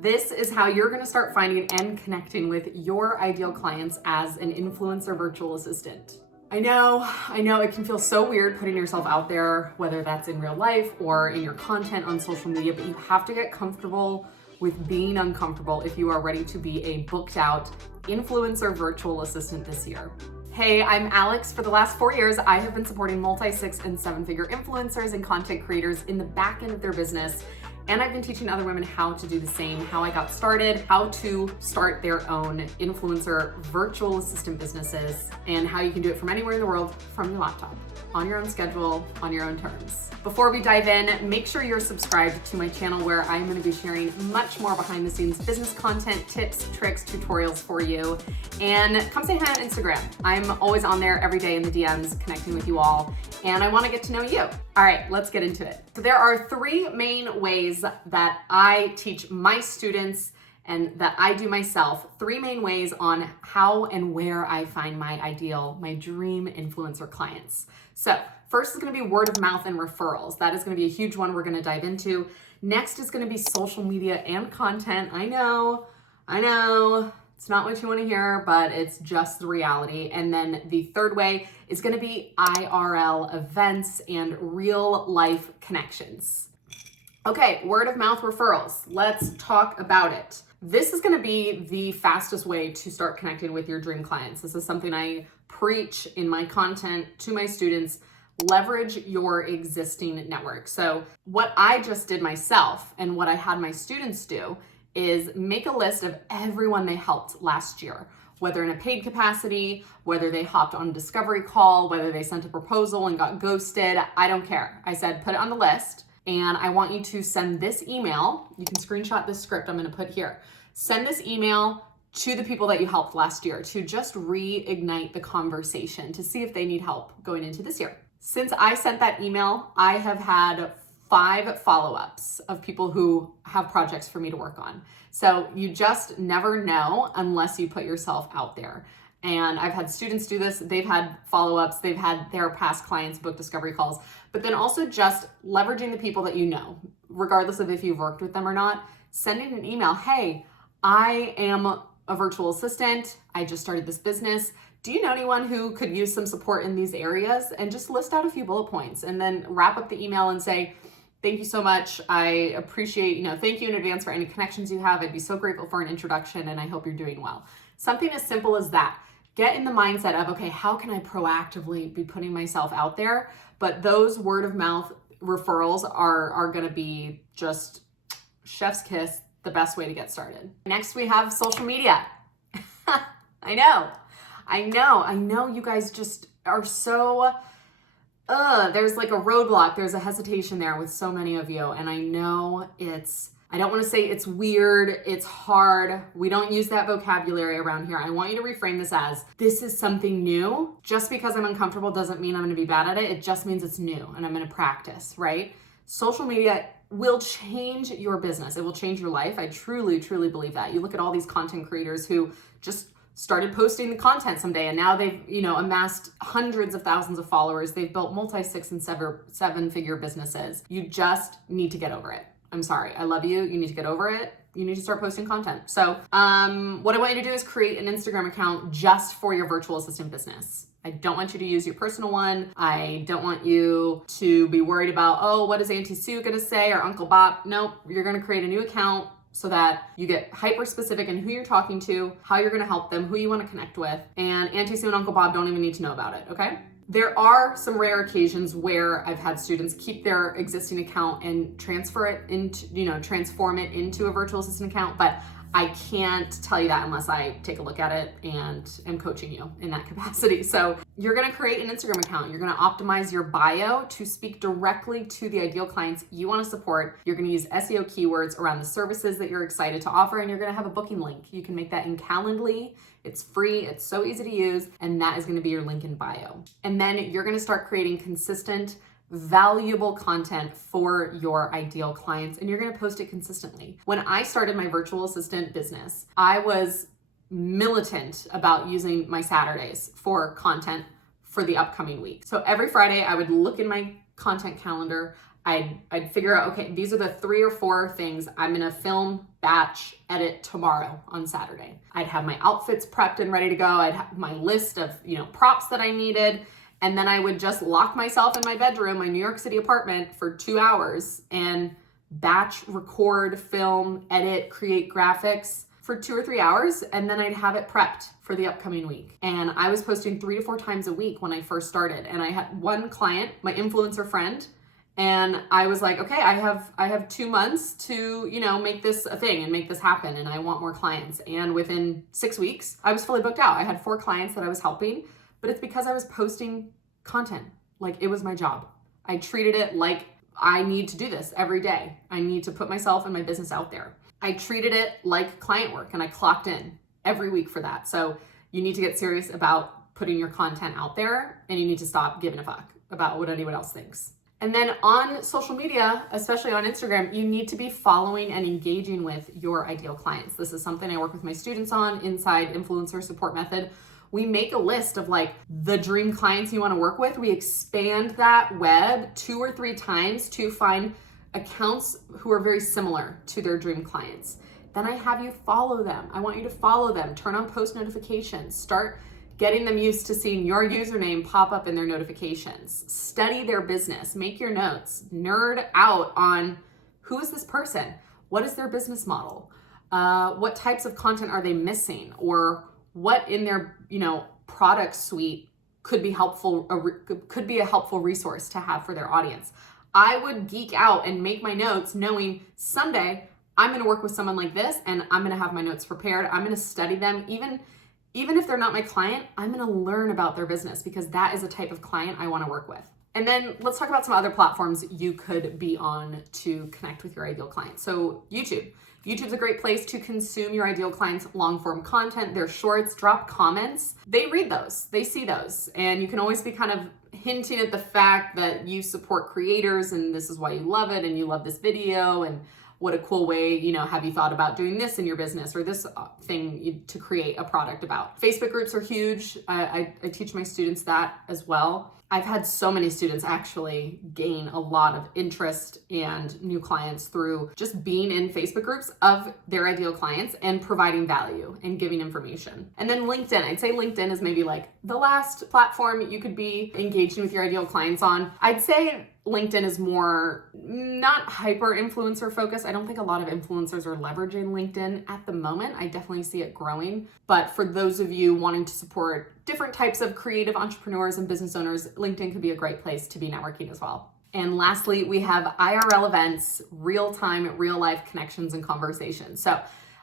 This is how you're gonna start finding and connecting with your ideal clients as an influencer virtual assistant. I know it can feel so weird putting yourself out there, whether that's in real life or in your content on social media, but you have to get comfortable with being uncomfortable if you are ready to be a booked out influencer virtual assistant this year. Hey, I'm Alex. For the last 4 years, I have been supporting multi-6 and 7-figure influencers and content creators in the back end of their business. And I've been teaching other women how to do the same, how I got started, how to start their own influencer virtual assistant businesses, and how you can do it from anywhere in the world from your laptop, on your own schedule, on your own terms. Before we dive in, make sure you're subscribed to my channel where I'm going to be sharing much more behind the scenes business content, tips, tricks, tutorials for you. And come say hi on Instagram. I'm always on there every day in the DMs connecting with you all, and I want to get to know you. All right, let's get into it. So there are 3 main ways that I teach my students and that I do myself, 3 main ways on how and where I find my ideal, my dream influencer clients. So first is gonna be word of mouth and referrals. That is gonna be a huge one we're gonna dive into. Next is gonna be social media and content. I know, it's not what you wanna hear, but it's just the reality. And then the third way is gonna be IRL events and real life connections. Okay, word of mouth referrals. Let's talk about it. This is gonna be the fastest way to start connecting with your dream clients. This is something I preach in my content to my students. Leverage your existing network. So what I just did myself and what I had my students do is make a list of everyone they helped last year, whether in a paid capacity, whether they hopped on a discovery call, whether they sent a proposal and got ghosted, I don't care. I said, put it on the list. And I want you to send this email. You can screenshot this script I'm gonna put here. Send this email to the people that you helped last year to just reignite the conversation to see if they need help going into this year. Since I sent that email, I have had 5 follow-ups of people who have projects for me to work on. So you just never know unless you put yourself out there. And I've had students do this. They've had follow-ups. They've had their past clients book discovery calls, but then also just leveraging the people that you know, regardless of if you've worked with them or not, sending an email. Hey, I am a virtual assistant. I just started this business. Do you know anyone who could use some support in these areas? And just list out a few bullet points and then wrap up the email and say, thank you so much. I appreciate, thank you in advance for any connections you have. I'd be so grateful for an introduction and I hope you're doing well. Something as simple as that. Get in the mindset of, okay, how can I proactively be putting myself out there? But those word of mouth referrals are gonna be just chef's kiss, the best way to get started. Next, we have social media. I know you guys just are so, there's like a roadblock, there's a hesitation there with so many of you. And I know I don't want to say it's weird, it's hard. We don't use that vocabulary around here. I want you to reframe this as, this is something new. Just because I'm uncomfortable doesn't mean I'm going to be bad at it. It just means it's new and I'm going to practice, right? Social media will change your business. It will change your life. I truly, truly believe that. You look at all these content creators who just started posting the content someday and now they've, amassed hundreds of thousands of followers. They've built multi-6 and 7-figure businesses. You just need to get over it. I'm sorry, I love you. You need to get over it. You need to start posting content. So what I want you to do is create an Instagram account just for your virtual assistant business. I don't want you to use your personal one. I don't want you to be worried about, oh, what is Auntie Sue gonna say or Uncle Bob? Nope, you're gonna create a new account so that you get hyper specific in who you're talking to, how you're gonna help them, who you wanna connect with, and Auntie Sue and Uncle Bob don't even need to know about it, okay? There are some rare occasions where I've had students keep their existing account and transform it into a virtual assistant account, but I can't tell you that unless I take a look at it and am coaching you in that capacity. So you're gonna create an Instagram account. You're gonna optimize your bio to speak directly to the ideal clients you wanna support. You're gonna use SEO keywords around the services that you're excited to offer, and you're gonna have a booking link. You can make that in Calendly. It's free, it's so easy to use, and that is gonna be your link in bio. And then you're gonna start creating consistent, valuable content for your ideal clients, and you're gonna post it consistently. When I started my virtual assistant business, I was militant about using my Saturdays for content for the upcoming week. So every Friday I would look in my content calendar, I'd figure out, okay, these are the 3 or 4 things I'm gonna film, batch, edit tomorrow on Saturday. I'd have my outfits prepped and ready to go. I'd have my list of, props that I needed. And then I would just lock myself in my bedroom, my New York City apartment, for 2 hours and batch, record, film, edit, create graphics for 2 or 3 hours. And then I'd have it prepped for the upcoming week. And I was posting 3 to 4 times a week when I first started. And I had one client, my influencer friend, and I was like, okay, I have 2 months to, make this a thing and make this happen. And I want more clients. And within 6 weeks, I was fully booked out. I had 4 clients that I was helping, but it's because I was posting content. Like, it was my job. I treated it like I need to do this every day. I need to put myself and my business out there. I treated it like client work, and I clocked in every week for that. So you need to get serious about putting your content out there, and you need to stop giving a fuck about what anyone else thinks. And then on social media, especially on Instagram, you need to be following and engaging with your ideal clients. This is something I work with my students on inside Influencer Support Method. We make a list of the dream clients you want to work with. We expand that web 2 or 3 times to find accounts who are very similar to their dream clients. Then I have you follow them. I want you to follow them, turn on post notifications, start getting them used to seeing your username pop up in their notifications. Study their business, make your notes, nerd out on who is this person? What is their business model? What types of content are they missing? Or what in their, product suite could be helpful, could be a helpful resource to have for their audience. I would geek out and make my notes knowing someday I'm going to work with someone like this, and I'm going to have my notes prepared. I'm going to study them. Even if they're not my client, I'm going to learn about their business, because that is a type of client I want to work with. And then let's talk about some other platforms you could be on to connect with your ideal client. So YouTube. YouTube's a great place to consume your ideal clients' long-form content, their shorts, drop comments. They read those, they see those, and you can always be kind of hinting at the fact that you support creators and this is why you love it and you love this video and what a cool way, have you thought about doing this in your business or this thing to create a product about. Facebook groups are huge. I teach my students that as well. I've had so many students actually gain a lot of interest and new clients through just being in Facebook groups of their ideal clients and providing value and giving information. And then LinkedIn, I'd say LinkedIn is maybe the last platform you could be engaging with your ideal clients on. I'd say LinkedIn is more not hyper influencer focused. I don't think a lot of influencers are leveraging LinkedIn at the moment. I definitely see it growing. But for those of you wanting to support different types of creative entrepreneurs and business owners, LinkedIn could be a great place to be networking as well. And lastly, we have IRL events, real-time, real-life connections and conversations. So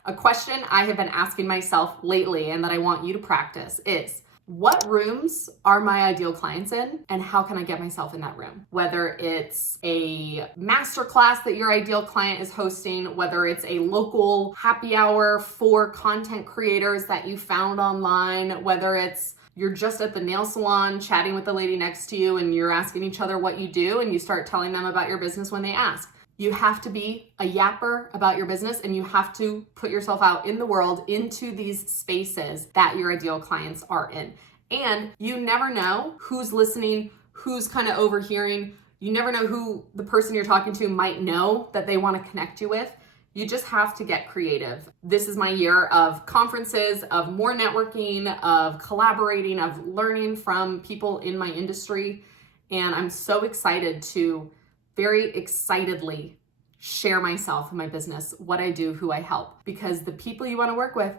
a question I have been asking myself lately and that I want you to practice is, what rooms are my ideal clients in, and how can I get myself in that room? Whether it's a masterclass that your ideal client is hosting, whether it's a local happy hour for content creators that you found online, whether it's you're just at the nail salon chatting with the lady next to you and you're asking each other what you do and you start telling them about your business when they ask. You have to be a yapper about your business, and you have to put yourself out in the world into these spaces that your ideal clients are in. And you never know who's listening, who's kind of overhearing. You never know who the person you're talking to might know that they want to connect you with. You just have to get creative. This is my year of conferences, of more networking, of collaborating, of learning from people in my industry. And I'm so excited to very excitedly share myself and my business, what I do, who I help, because the people you want to work with,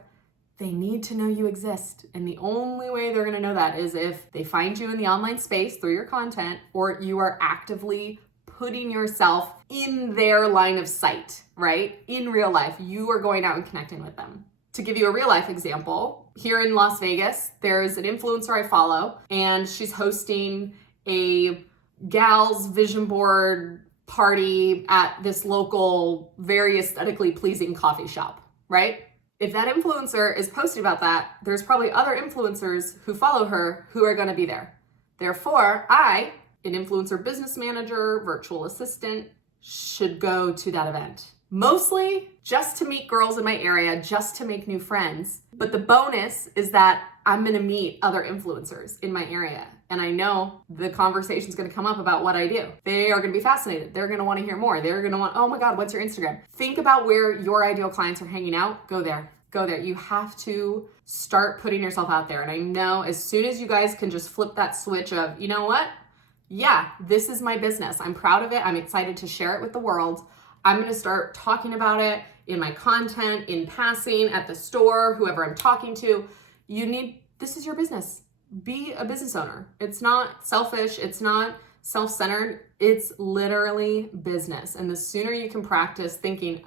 they need to know you exist. And the only way they're going to know that is if they find you in the online space through your content, or you are actively putting yourself in their line of sight, right? In real life, you are going out and connecting with them. To give you a real life example, here in Las Vegas, there's an influencer I follow, and she's hosting a gals vision board party at this local, very aesthetically pleasing coffee shop, right? If that influencer is posting about that, there's probably other influencers who follow her who are going to be there. Therefore, I, an influencer business manager, virtual assistant, should go to that event. Mostly just to meet girls in my area, just to make new friends. But the bonus is that I'm gonna meet other influencers in my area. And I know the conversation's gonna come up about what I do. They are gonna be fascinated. They're gonna wanna hear more. They're gonna want, oh my God, what's your Instagram? Think about where your ideal clients are hanging out. Go there. Go there. You have to start putting yourself out there. And I know as soon as you guys can just flip that switch of, you know what? Yeah, this is my business. I'm proud of it. I'm excited to share it with the world. I'm gonna start talking about it in my content, in passing, at the store, whoever I'm talking to. This is your business. Be a business owner. It's not selfish. It's not self-centered. It's literally business. And the sooner you can practice thinking,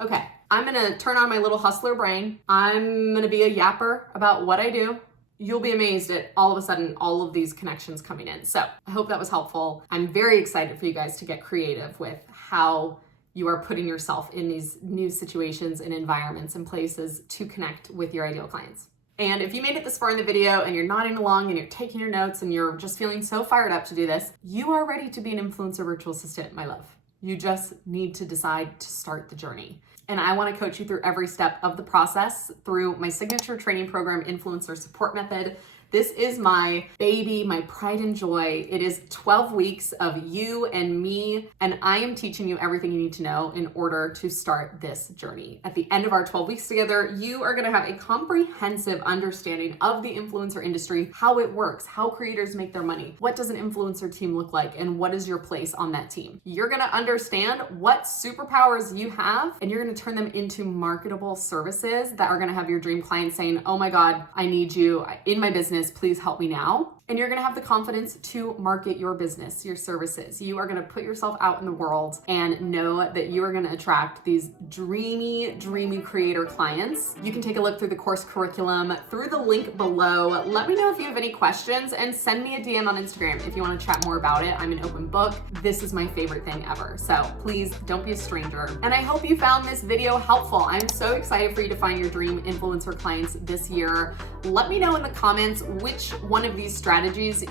okay, I'm gonna turn on my little hustler brain. I'm gonna be a yapper about what I do. You'll be amazed at all of a sudden all of these connections coming in. So I hope that was helpful. I'm very excited for you guys to get creative with how you are putting yourself in these new situations and environments and places to connect with your ideal clients. And if you made it this far in the video and you're nodding along and you're taking your notes and you're just feeling so fired up to do this, you are ready to be an influencer virtual assistant, my love. You just need to decide to start the journey. And I want to coach you through every step of the process through my signature training program, Influencer Support Method. This is my baby, my pride and joy. It is 12 weeks of you and me, and I am teaching you everything you need to know in order to start this journey. At the end of our 12 weeks together, you are gonna have a comprehensive understanding of the influencer industry, how it works, how creators make their money, what does an influencer team look like, and what is your place on that team. You're gonna understand what superpowers you have, and you're gonna turn them into marketable services that are gonna have your dream client saying, oh my God, I need you in my business. Please help me now. And you're gonna have the confidence to market your business, your services. You are gonna put yourself out in the world and know that you are gonna attract these dreamy creator clients. You can take a look through the course curriculum through the link below. Let me know if you have any questions and send me a DM on Instagram if you wanna chat more about it. I'm an open book. This is my favorite thing ever. So please don't be a stranger. And I hope you found this video helpful. I'm so excited for you to find your dream influencer clients this year. Let me know in the comments which one of these strategies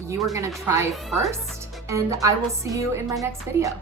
you are gonna try first, and I will see you in my next video.